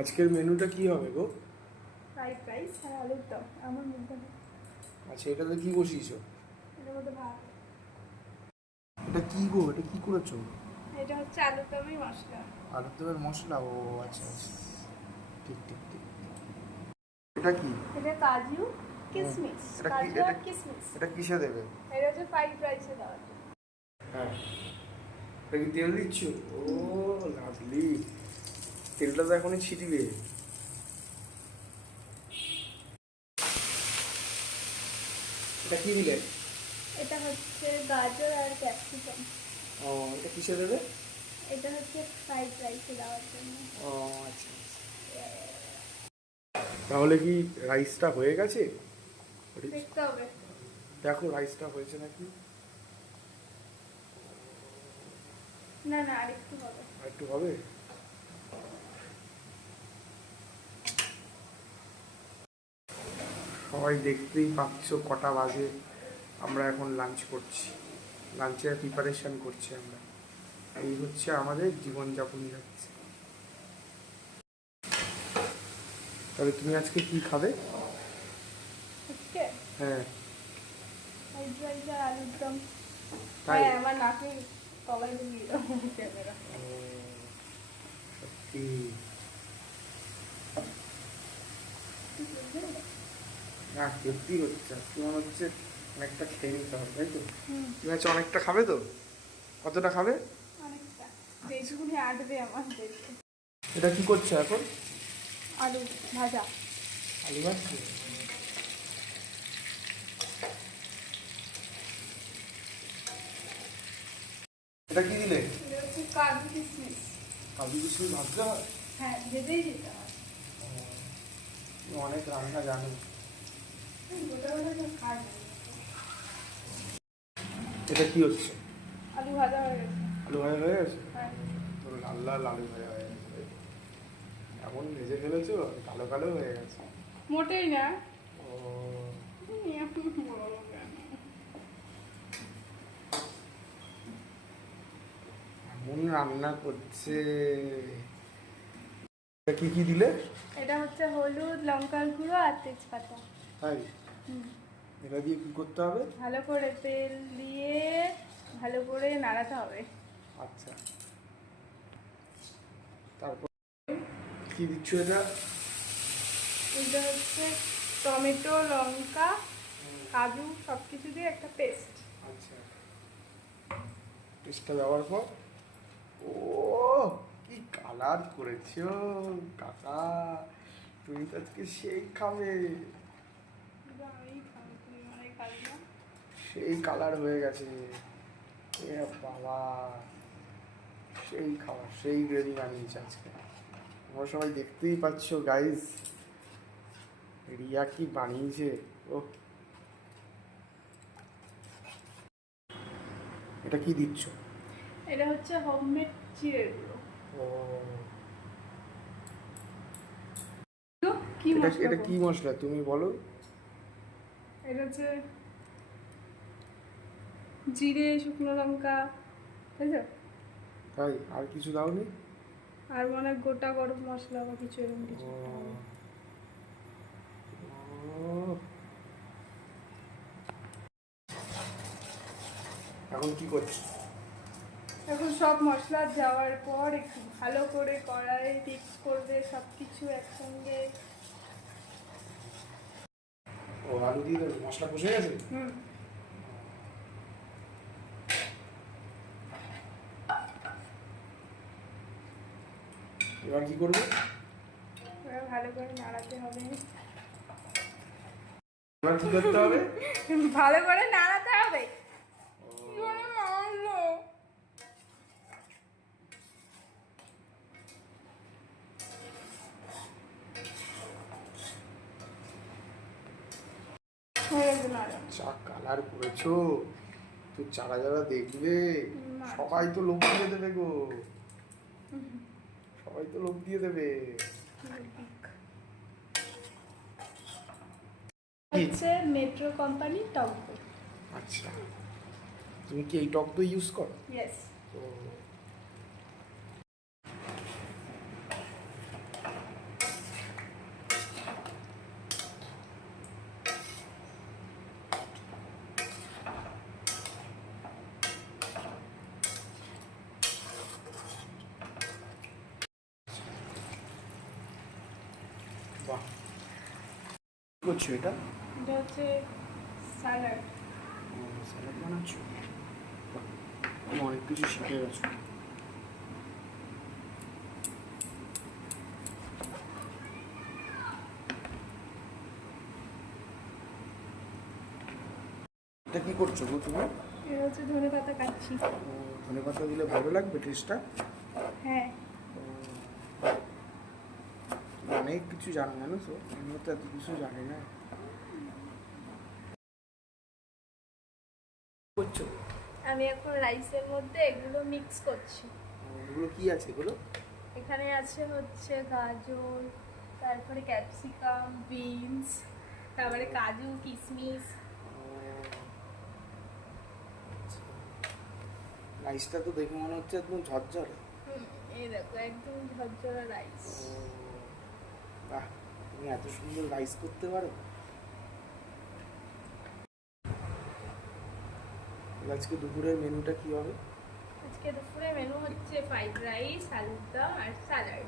আজকের মেনুটা কি হবে গো? ফ্রাইড রাইস আর আলুর দম। আমার মুখে আচ্ছা, এটাতে কি বসিয়েছো? এটার মধ্যে ভাত। এটা কি গো? এটা কি করেছো? এটা হচ্ছে আলুর দমই মশলা। আলুর দমের মশলা? ও আচ্ছা আচ্ছা, ঠিক ঠিক ঠিক। এটা কি? এটা কাজু কিশমিশ। এটা কি? কাজু আর কিশমিশ। এটা কিসে দেবে? এটা হচ্ছে ফ্রাইড রাইসে দেওয়ার জন্য। হ্যাঁ, এটা কি তেল দিচ্ছ? ও লাভলি, তেলটা তো এখনই ছিটিবে। এটা কি দিলে? এটা হচ্ছে গাজর আর ক্যাপসিকাম। ও, এটা কিসে দেবে? এটা হচ্ছে ফ্রাইড রাইসে দেওয়ার জন্য। ও আচ্ছা আচ্ছা। তাহলে কি রাইসটা হয়ে গেছে? দেখতে হবে। দেখো রাইসটা হয়েছে নাকি। না না, আরেকটু হবে। আর একটু হবে। সবাই দেখতেই পাচ্ছ কটা বাজে, আমরা এখন লাঞ্চ করছি, লাঞ্চের প্রিপারেশন করছি আমরা। এই হচ্ছে আমাদের জীবনযাপন যাচ্ছে। তবে তুমি আজকে কি খাবে? আজকে হ্যাঁ ফ্রাইড রাইস আর আলুর দম। তাই? হ্যাঁ, আমার নাকের তলায় ঢুকিয়ে দাও ক্যামেরা। ও, সত্যি? না সত্যি হচ্ছে, তোমার হচ্ছে অনেকটা খেয়ে নিতে হবে তাই তো? তুমি হচ্ছে অনেকটা খাবে তো? কতটা খাবে? অনেকটা, যেটুকুনি আটবে আমার দেখে। এটা কি করছো এখন? আলু ভাজা। আলু ভাজছো? এটা কি দিলে? এটা হচ্ছে কাজু কিশমিশ। কাজু কিশমিশ ভাজতে হয়? হ্যাঁ, ভেজেই দিতে হয়। তুমি অনেক রান্না জানো। গোটা গোটা তো খাই না। এটা কি হচ্ছে? আলু ভাজা হয়ে গেছে। আলু ভাজা হয়ে গেছে? হ্যাঁ। তোর লাল লাল আলু ভাজা হয়ে গেছে, এমন ভেজে ফেলেছো কালো কালো হয়ে গেছে। মোটেই না। ও, তুমি এখন বলো কেন? এমন রান্না করছে। এটা কি কি দিলে? এটা হচ্ছে হলুদ, লঙ্কার গুঁড়ো আর তেজপাতা। তাই? এটা দিয়ে কি করতে হবে? ভালো করে তেল দিয়ে ভালো করে নাড়াতে হবে। আচ্ছা, তারপর কি দিচ্ছ এটা? এটা হচ্ছে টমেটো, লঙ্কা, কাজু সব কিছু দিয়ে একটা পেস্ট। আচ্ছা, পেস্টটা দেওয়ার পর, ও কি কালার করেছো কাকা, তুমি তো আজকে সেই খাবে। আমি খাবো, তুমি মানে খাবে না? সেই কালার হয়ে গেছে। এ বাবা, সেই খাবার, সেই গ্রেভি বানিয়েছে আজকে। তোমরা সবাই দেখতেই পাচ্ছ গাইস, রিয়া কি বানিয়েছে। ও, এটা কি দিচ্ছ? এটা হচ্ছে হোমমেড জিরে গুঁড়ো। ও, কি এটা মশলা এটা গো? কি মশলা তুমি বলো? এটা হচ্ছে জিরে, শুকনো লঙ্কা, বুঝছো? তাই? আর কিছু দাওনি? আর মনে হয় গোটা গরম মশলা বা কিছু এরকম কিছু একটা হবে। ও, এখন কি করছিস? এখন সব মশলা যাওয়ার পর একটু ভালো করে কড়াই মিক্স করবে সব কিছু একসঙ্গে। ও, আলু দিয়ে দেবে, মশলা কষে গেছে? হুম। এবার কি করবে? এবার ভালো করে নাড়াতে হবে। এবার কি করতে হবে? ভালো করে নাড়াতে হবে। কি করে নাড়লো? হয়ে গেছে নাড়া। চা কালার করেছো তো, যারা যারা দেখবে না। সবাই তো লোভ দিয়ে দেবে গো, সবাই তো লোভ দিয়ে দেবে। হচ্ছে মেট্রো কোম্পানির টক দই। আচ্ছা, তুমি কি এই টক দই ইউজ করো? ইয়েস। তো বাহ, কি করছো এটা? এটা হচ্ছে স্যালাড। স্যালাড বানাচ্ছো? বাহ, তুমি অনেক কিছু শিখে গেছো। এটা কি করছো গো তুমি? এটা হচ্ছে ধনে পাতা কাটছি। ধনে পাতা দিলে ভালো লাগবে টেস্টটা? হ্যাঁ। অনেক কিছু জানো, জানো তো, আমি তো এত কিছু জানি না। করছো? আমি এখন রাইসের মধ্যে এগুলো মিক্স করছি। এগুলো কি আছে এগুলো? এখানে আছে হচ্ছে গাজর, তারপরে ক্যাপসিকাম, বিনস, তারপরে কাজু, কিশমিশ। রাইসটা তো দেখে মনে হচ্ছে একদম ঝরঝরে। এই দেখো একদম ঝরঝরা রাইস। বাহ, তুমি এত সুন্দর রাইস করতে পারো। আজকে দুপুরের মেনুটা কি হবে? আজকে দুপুরে মেনু হচ্ছে ফ্রাইড রাইস, আলুর দম আর স্যালাড।